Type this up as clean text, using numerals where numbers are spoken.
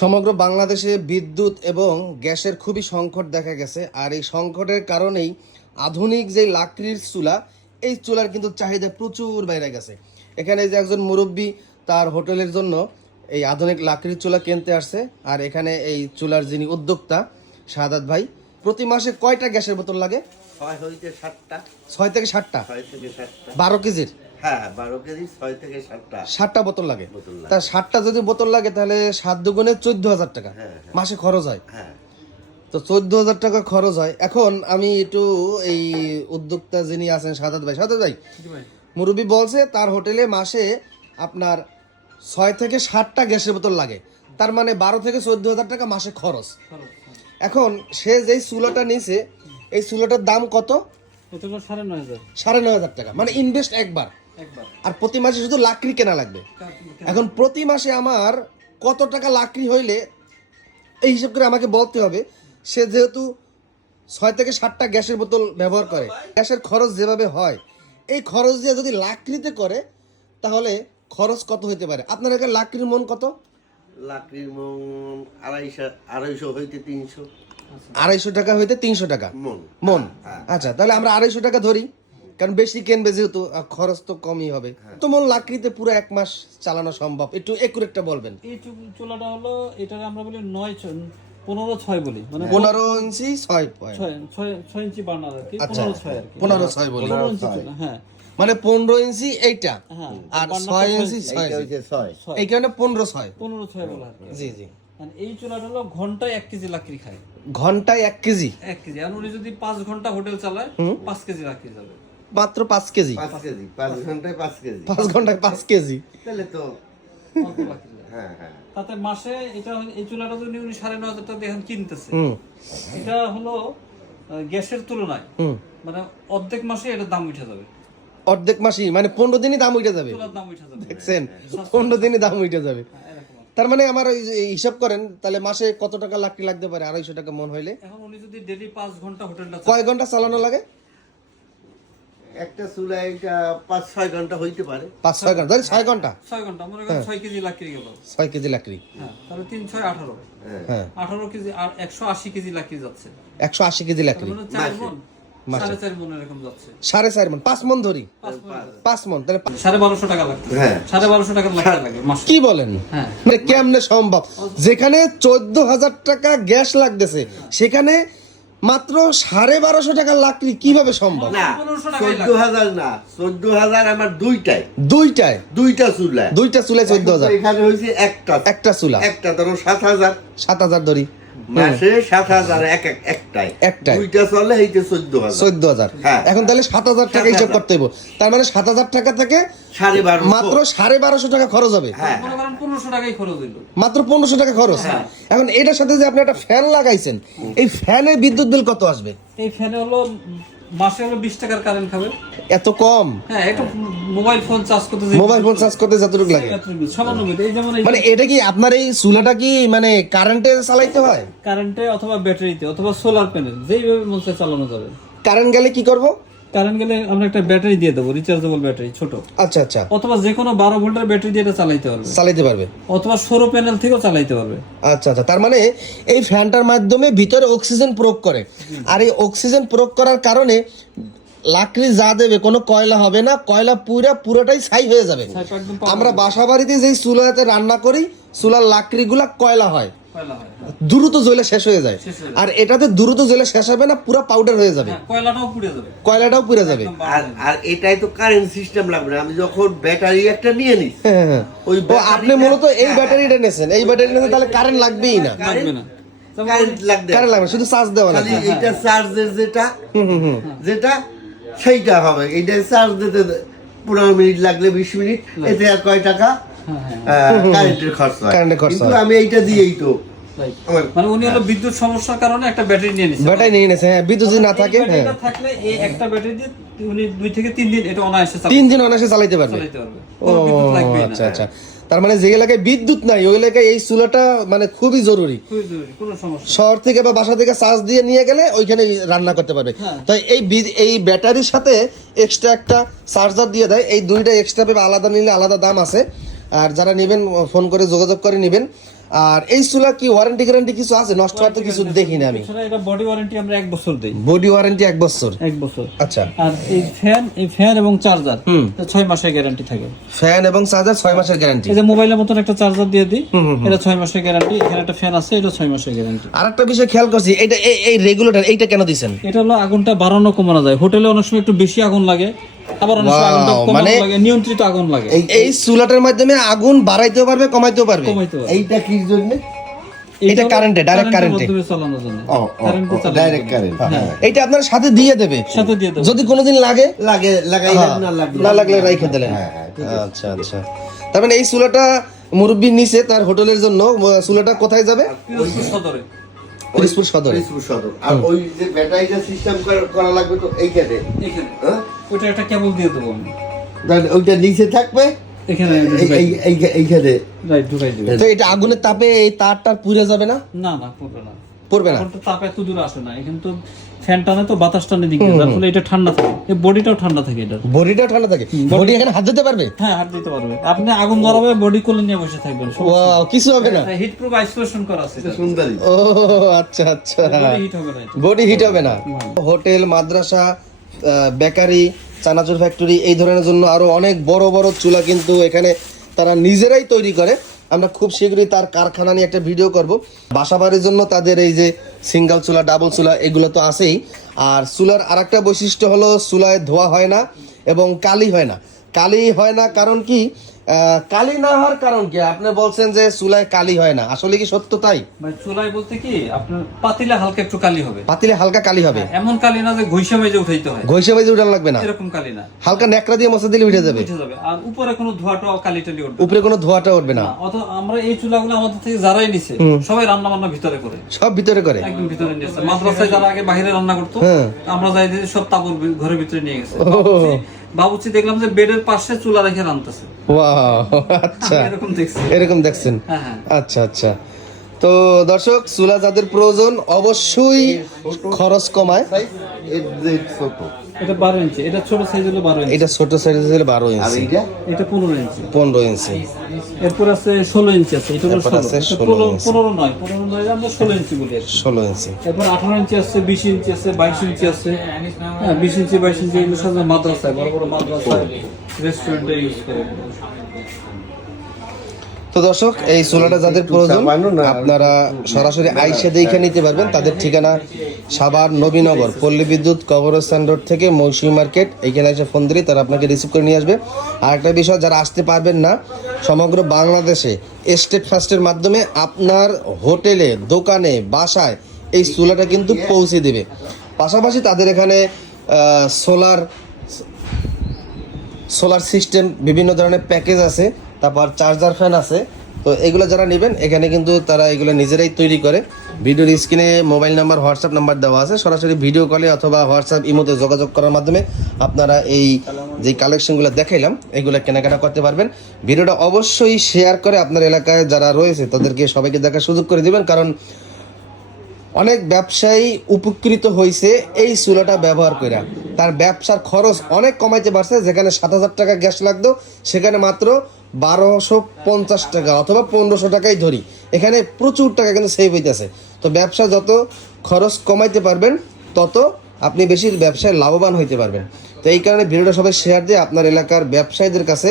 সমগ্র বাংলাদেশে বিদ্যুৎ এবং গ্যাসের খুবই সংকট দেখা গেছে। আর এই সংকটের কারণেই আধুনিক যে লাকড়ির চুলা, এই চুলার কিন্তু চাহিদা প্রচুর বেড়ে গেছে। এখানে যে একজন মুরব্বী তার হোটেলের জন্য এই আধুনিক লাকড়ির চুলা কিনতে আসছে। আর এখানে এই চুলার যিনি উদ্যোক্তা শাহাদাত ভাই, প্রতি মাসে কয়টা গ্যাসের বোতল লাগে? 6 থেকে 7টা। 12 কেজির? হ্যাঁ, 12 কেজি 6 থেকে 7টা বোতল লাগে। তা 7টা যদি বোতল লাগে তাহলে 7 দুগুণে 14,000 টাকা মাসে খরচ হয়। তো 14,000 টাকা খরচ হয়। এখন আমি একটু এই উদ্যোক্তা যিনি আছেন শাহাদাত ভাই, মুরব্বী বলছে তার হোটেলে মাসে আপনার 6 থেকে 7টা গ্যাসের বোতল লাগে, তার মানে 12 থেকে 14,000 টাকা মাসে খরচ। এখন সে যেই চুলাটা নিছে, এই চুলাটার দাম কত? 9,500 টাকা, মানে ইনভেস্ট একবার। আর প্রতি মাসে শুধু লাকড়ি কেনা লাগবে। এখন প্রতি মাসে আমার কত টাকা লাকড়ি হইলে এই হিসাব করে আমাকে বলতে হবে। সে যেহেতু 6 থেকে 7টা গ্যাসের বোতল ব্যবহার করে, গ্যাসের খরচ যেভাবে হয়, এই খরচ দিয়ে যদি লাকড়িতে করে তাহলে খরচ কত হতে পারে? আপনার এখানে লাকড়ির মন কত? লাকড়ির মন 250 হইতে 300। 250 টাকা হইতে 300 টাকা মন। আচ্ছা, তাহলে আমরা 250 টাকা ধরি, কারণ বেশি কিনবে যেহেতু, খরচ তো কমই হবে। তো মন লাকড়িতে পুরো 1 মাস চালানো সম্ভব? একটু একুরেটটা বলবেন। এই চুলাটা হলো, এটা আমরা বলি 15/6 বলি, মানে 15 ইঞ্চি 6 ইঞ্চি বার্নার আর কি। আচ্ছা, 15/6 আর কি, 15/6 বলি। 15 ইঞ্চি চুলা, হ্যাঁ, মানে 15 ইঞ্চি এইটা, আর 6 ইঞ্চি 6, এই কারণে 15/6 বলা আর কি। জি জি। মানে এই চুলাটা হলো ঘন্টায় 1 কেজি লাকড়ি খায়। ঘন্টায় 1 কেজি? 1 কেজি। আর উনি যদি 5 ঘন্টা হোটেল চালায়, 5 কেজি লাকড়ি যাবে। মাত্র 5 কেজি? 5 কেজি, 5 ঘন্টায় 5 কেজি। 5 ঘন্টায় 5 কেজি, তাহলে তো অল্প লাকড়ি যায়। হ্যাঁ হ্যাঁ। তাতে মাসে এই চুলাটা যদি উনি 9,500 টাকা দিয়ে এখন কিনতেছে, এটা হলো গ্যাসের তুলনায় মানে অর্ধেক মাসে এটার দাম উঠে যাবে। অর্ধেক মাসই মানে 15 দিনই দাম উঠে যাবে? চুলার দাম উঠে যাবে, দেখছেন, 15 দিনই দাম উঠে যাবে। এরকম। তার মানে আমার ওই হিসাব করেন, তাহলে মাসে কত টাকা লাকড়ি লাগতে পারে 250 টাকা মন হইলে? এখন উনি যদি ডেইলি 5 ঘন্টা হোটেলটা কয় ঘন্টা চালানো লাগে? একটা চুলা এটা 5-6 ঘন্টা হইতে পারে। 5-6 ঘন্টা ধরে 6 ঘন্টা? 6 ঘন্টা মনে করেন 6 কেজি লাকড়ি গেল। 6 কেজি লাকড়ি, হ্যাঁ, তাহলে 3-6 18। হ্যাঁ, 18 কেজি আর 180 কেজি লাকড়ি যাচ্ছে। 180 কেজি লাকড়ি, মানে 4 মণ, 4.5 মণ এরকম যাচ্ছে। 4.5 মণ, 5 মণ ধরি, 5 মণ, তাহলে 1250 টাকা লাগবে। হ্যাঁ, 1250 টাকা লাগে মাসে। কি বলেন? হ্যাঁ, মানে কেমনে সম্ভব? যেখানে 14,000 টাকা গ্যাস লাগতেছে, সেখানে মাত্র 1250 টাকা লাকড়ি কিভাবে সম্ভব? না, 14,000 না, 14,000 আমার দুইটা চুলা। দুইটা চুলায় 14,000। এখানে হইছে একটা চুলা, একটা ধরো 7,000। 7,000 ধরি মাসে 7,000 একটাই। দুইটা চলে হইতে 14,000। হ্যাঁ। এখন তাহলে 7,000 টাকা হিসাব করতে হইব। তার মানে 7,000 টাকা থেকে 1250 মাত্র 1250 টাকা খরচ হবে। মনে করেন 1500 টাকাই খরচ হইল। মাত্র 1500 টাকা খরচ। এখন এটার সাথে যে আপনি একটা ফ্যান লাগাইছেন, এই ফ্যানের বিদ্যুৎ বিল কত আসবে? এই ফ্যানে হলো মাসে হলো 20 টাকার কারেন্ট খাবে। এত কম? হ্যাঁ, এটা মোবাইল ফোন চার্জ করতে যতটুকু লাগে সামান্য বিল। এই যেমন মানে এটা কি আপনার এই চুলাটা কি মানে কারেন্টে চালাইতে হয়? কারেন্টে অথবা ব্যাটারিতে অথবা সোলার প্যানেল, যেইভাবে মন চায় চালানো যাবে। কারেন্ট গেলে কি করব? কারেন্ট গেলে আমরা একটা ব্যাটারি দিয়ে দেবো, রিচার্জেবল ব্যাটারি, ছোট। আচ্ছা আচ্ছা। অথবা যে কোনো 12 ভোল্টের ব্যাটারি দিয়ে এটা চালাইতে পারবে। অথবা সৌর প্যানেল থেকেও চালাইতে পারবে। আচ্ছা আচ্ছা। তার মানে এই ফ্যানটার মাধ্যমে ভিতরে অক্সিজেন প্রয়োগ করে, আর এই অক্সিজেন প্রয়োগ করার কারণে লাকড়ি যা দেবে কোনো কয়লা হবে না, কয়লা পুরোটাই ছাই হয়ে যাবে। আমরা বাসা বাড়িতে যেই চুলাতে রান্না করি, চুলার লাকড়িগুলা কয়লা হয়, দ্রুত জ্বলে শেষ হয়ে যায়। আর এটাতে দ্রুত জ্বলে শেষ হবে না, পুরো পাউডার হয়ে যাবে, কয়লাটাও পুড়ে যাবে। আর এটাই তো কারেন্ট সিস্টেম লাগবে। আমি যখন ব্যাটারি একটা নিয়ে নিই, ওই আপনি মূলত এই ব্যাটারিটা নেছেন, এই ব্যাটারি নিতে তাহলে কারেন্ট লাগবেই না। কারেন্ট লাগবে, শুধু চার্জ দেওয়া লাগবে। এটা চার্জের যেটা সেইটা হবে। এটা চার্জ দিতে 15 মিনিট লাগলে 20 মিনিট, এতে আর কয় টাকা কারেন্টের খরচ হয়। কিন্তু আমি এইটা দিয়েই তো মানে উনি হলো বিদ্যুৎ সমস্যার কারণে একটা ব্যাটারি নিয়ে নিয়েছে। হ্যাঁ, বিদ্যুৎ যদি না থাকে, ব্যাটারিটা থাকলে এই একটা ব্যাটারি দিয়ে উনি 2 থেকে 3 দিন এটা অনায়াসে 3 দিন অনায়াসে চালাতে পারবে। কোনো বিদ্যুৎ লাগবে না। আচ্ছা আচ্ছা। তার মানে যে এলাকায় বিদ্যুৎ নাই, ওই এলাকায় এই চুলাটা মানে খুবই জরুরি। কোনো সমস্যা, শহর থেকে বা বাসা থেকে চার্জ দিয়ে নিয়ে গেলে ওইখানে রান্না করতে পারবে। তাই এই ব্যাটারির সাথে এক্সট্রা একটা চার্জার দিয়ে দেয়। এই দুইটা এক্সট্রা পেবে, আলাদা নিলে আলাদা দাম আছে। আর যারা নেবেন ফোন করে যোগাযোগ করে নেবেন। আর এই চুলা কি ওয়ারেন্টি গ্যারান্টি কিছু আছে? নষ্ট হওয়ার তো কিছু দেখি না আমি। এছাড়া এটা বডি ওয়ারেন্টি আমরা 1 বছর দেই। বডি ওয়ারেন্টি 1 বছর। 1 বছর। আচ্ছা। আর এই ফ্যান এবং চার্জার 6 মাসের গ্যারান্টি থাকে। ফ্যান এবং চার্জার 6 মাসের গ্যারান্টি। এই যে মোবাইলের মতন একটা চার্জার দিয়ে দিই, এটা 6 মাসের গ্যারান্টি। এখানে একটা ফ্যান আছে, এটা 6 মাসের গ্যারান্টি। আরেকটা বিষয় খেয়াল করছি, এটা এই রেগুলেটর এইটা কেন দিবেন? এটা হলো আগুনটা বাড়ানো কমানো যায়। হোটেলে অনেক সময় একটু বেশি আগুন লাগে, আবার অনেক সময় আগুনটা কমানো লাগে, নিয়ন্ত্রিত আগুন লাগে। এই চুলাটার মাধ্যমে আগুন বাড়াইতেও পারবে, কমাইতেও পারবে। এইটা কির জন্য? এটা কারেন্টে, ডাইরেক্ট কারেন্টে চালানোর জন্য। Direct current. এইটা আপনার সাথে দিয়ে দেবে, সাথে দিয়ে দেব। যদি কোনোদিন লাগে লাগাই না লাগলে রাইখে দিলেন। আচ্ছা আচ্ছা। তার মানে এই চুলাটা মুরব্বি নিচে তার হোটেলের জন্য, চুলাটা কোথায় যাবে? পিরোজপুর সদরে। পিরোজপুর সদরে। সদর। আর ওই যে ব্যাটারিটা সিস্টেম করা লাগবে তো এইখানে। এখানে হ্যাঁ? ওইটা একটা কেবল দিয়ে দেবো আমি। তাহলে ওইটা নিচে থাকবে, এখানে এইখানে। রাইট ঢুকাই দেব। তো এটা আগুনের তাপে এই তারটার পুড়ে যাবে না? না না, পড়বে না। পড়বে না। এখন তো তাপ এত দূর আসে না, এখানে তো ফ্যান টানে তো বাতাস টানে দিকে, যার ফলে এটা ঠান্ডা থাকে। এই বডিটাও ঠান্ডা থাকে এটা। বডিটাও ঠান্ডা থাকে। বডি এখানে হাত দিতে পারবে? হ্যাঁ, হাত দিতে পারবে। আপনি আগুন ধরাবে, বডি কোলে নিয়ে বসে থাকবেন। ওয়াও, কিছু হবে না। হিট প্রুফ আইসোলেশন করা আছে এটা। সুন্দরী। ও আচ্ছা আচ্ছা। বডি হিট হবে না এটা। বডি হিট হবে না। হোটেল, মাদ্রাসা, বেকারি, চানাচুর ফ্যাক্টরি এই ধরনের জন্য আরো অনেক বড় বড় চুলা কিন্তু এখানে তারা নিজেরাই তৈরি করে। আমরা খুব শীঘ্রই তার কারখানা নিয়ে একটা ভিডিও করব। বাসাবাড়ির জন্য তাদের এই যে সিঙ্গেল চুলা, ডাবল চুলা এগুলো তো আছেই। আর চুলার আরেকটা বৈশিষ্ট্য হলো চুলায় ধোয়া হয় না এবং কালি হয় না। কালি হয় না কারণ কি? কালি না হওয়ার কারণ কি? আপনি বলছেন যে চুলায় কালি হয় না, আসলে কি সত্য তাই? মানে চুলায় বলতে কি, আপনার পাতিলে হালকা একটু কালি হবে। পাতিলে হালকা কালি হবে, এমন কালি না যে ঘষে মেজে উঠাইতে হয়। ঘষে মেজে উঠান লাগবে না, এরকম কালি না। হালকা ন্যাকড়া দিয়ে মশলা দিলে উঠে যাবে। উঠে যাবে। আর উপরে কোনো ধোঁয়াটা কালি টালি উঠবে উপরে কোনো ধোঁয়াটা উঠবে না। অত আমরা এই চুলাগুলো আমাদের থেকে যারাই নিছে, সবাই রান্না বান্না ভিতরে করে, সব ভিতরে করে, একদম ভিতরে নিয়েছে। মাদ্রাসায় যারা আগে বাইরে রান্না করতো, আমরা যাই দিয়ে সব তাবুর ঘরের ভিতরে নিয়ে গেছে। বাবুচি দেখলাম যে বেডের পাশে চুলা রেখে রান্নতেছে। ওয়াও, আচ্ছা, এরকম দেখছি। এরকম দেখছেন? হ্যাঁ হ্যাঁ। আচ্ছা আচ্ছা। তো দর্শক, চুলা যাদের প্রয়োজন অবশ্যই খরচ কমায়। এটা 12 ইঞ্চি, এটা ছোট সাইজ হলো 12 ইঞ্চি। এটা ছোট সাইজ হলে 12 আর ইঞ্চি, এইটা এটা 15 ইঞ্চি। 15 ইঞ্চি। এরপর আছে 16 ইঞ্চি আছে, এটা হলো এরপর আছে 16 16 15 নয়, 15 নয়, আমরা 16 ইঞ্চি বলি আর কি। 16 ইঞ্চি। এরপর 18 ইঞ্চি আছে, 20 ইঞ্চি আছে, 22 ইঞ্চি আছে। হ্যাঁ, 20 ইঞ্চি 22 ইঞ্চি এগুলো সাধারণত মাদ্রাসায়, বড় বড় মাদ্রাসায়, রেস্টুরেন্টে ইউজ করে। তো দর্শক, এই চুলাটা যাদের প্রয়োজন আপনারা সরাসরি আইসে দেখে নিতে পারবেন। তাদের ঠিকানা সাভার নবীনগর পল্লী বিদ্যুৎ কবরস্থান রোড থেকে মৌসুমী মার্কেট। এইখানে এসে ফোন দিলে তারা আপনাকে রিসিভ করে নিয়ে আসবে। আর একটা বিষয়, যারা আসতে পারবেন না, সমগ্র বাংলাদেশে স্টেট ফাস্টের মাধ্যমে আপনার হোটেলে, দোকানে, বাসায় এই চুলাটা কিন্তু পৌঁছে দেবে। পাশাপাশি তাদের এখানে সোলার সিস্টেম, বিভিন্ন ধরনের প্যাকেজ আছে, তারপর চার্জার ফ্যান আছে। তো এগুলো যারা নেবেন, এখানে কিন্তু তারা এগুলো নিজেরাই তৈরি করে। ভিডিওর স্ক্রিনে মোবাইল নাম্বার, হোয়াটসঅ্যাপ নাম্বার দেওয়া আছে। সরাসরি ভিডিও কলে অথবা হোয়াটসঅ্যাপ, ইমোতে যোগাযোগ করার মাধ্যমে আপনারা এই যে কালেকশনগুলো দেখাইলাম এগুলো কেনাকাটা করতে পারবেন। ভিডিওটা অবশ্যই শেয়ার করে আপনার এলাকায় যারা রয়েছে তাদেরকে সবাইকে দেখার সুযোগ করে দিবেন, কারণ অনেক ব্যবসায়ী উপকৃত হয়েছে এই চুলাটা ব্যবহার করে। তার ব্যবসার খরচ অনেক কমাইতে পারছে। যেখানে 7,000 টাকা গ্যাস লাগতো, সেখানে মাত্র 1250 টাকা অথবা 1500 টাকাই ধরি, এখানে প্রচুর টাকা কিন্তু সেভ হইতেছে। তো ব্যবসা যত খরচ কমাইতে পারবেন, তত আপনি বেশি ব্যবসায় লাভবান হইতে পারবেন। তো এই কারণে ভিডিওটা সবাই শেয়ার দিয়ে আপনার এলাকার ব্যবসায়ীদের কাছে